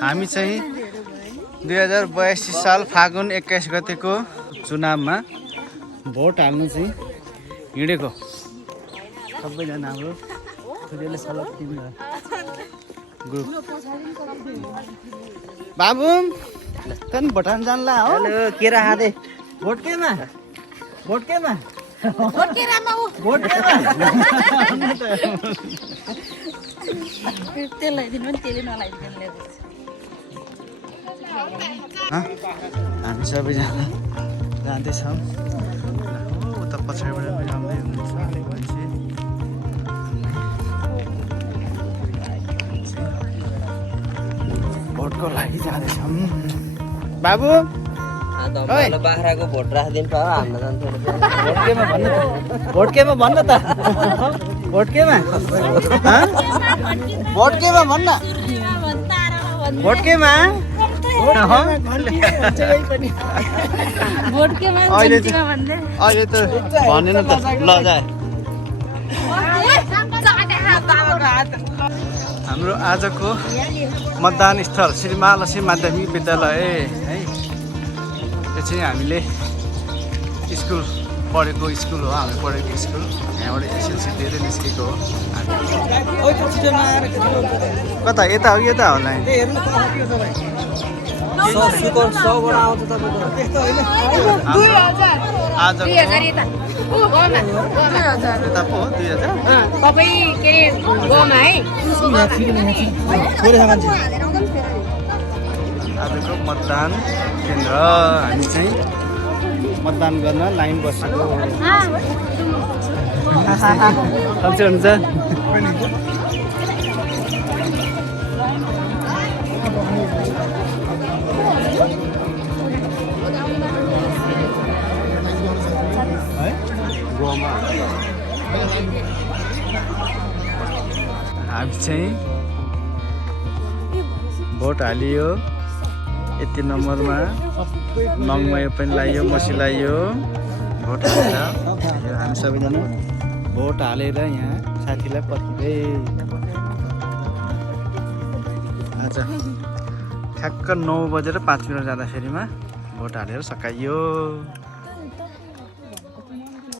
हामी चाहिँ 2082 साल फागुन 21 गतेको चुनावमा भोट हाल्नु चाहिँ हिँडेको सबैजना हाम्रो ग्रुप। बाबु कन भोटान जानला हो? हेलो केरा खाँदै भोट केमा? भोट केमा? भोट केरामा हो। भोट केमा? तेल लगाइदिनु पनि तेलै नलाइदिनु। हामी सबैजना जाँदैछौँ। उता पछाडिबाट पनि आउँदै हुनुहुन्छ अलिक मान्छे। भोटको लागि जाँदैछौँ। बाबु बाख्राको भोट राखिदिनु पायो हाल्न जान्थ्यो। भोट केमा भन्नु त? भोट केमा भन्नु त? भोट केमा? भोट केमा भन्न? भोट केमा? अहिले त भनेन त ल जाए। हाम्रो आजको मतदान स्थल श्री महालक्ष्मी माध्यमिक विद्यालय है। यो चाहिँ हामीले स्कुल पढेको स्कुल हो। हामी पढेको स्कुल यहाँबाट एसएलसी दिएर निस्केको हो। कता यता हो यता होला? आजको मतदान केन्द्र हामी चाहिँ मतदान गर्न लाइन बसेको कल्चर हुन्छ। हामी चाहिँ भोट हालियो। यति नम्बरमा नङमय पनि लगाइयो, मसी लगाइयो। भोट हालेर हामी सबैजना भोट हालेर यहाँ साथीलाई पर्खिँदै आज ठ्याक्क 9 बजेर 5 मिनट जाँदाखेरिमा भोट हालेर सकाइयो।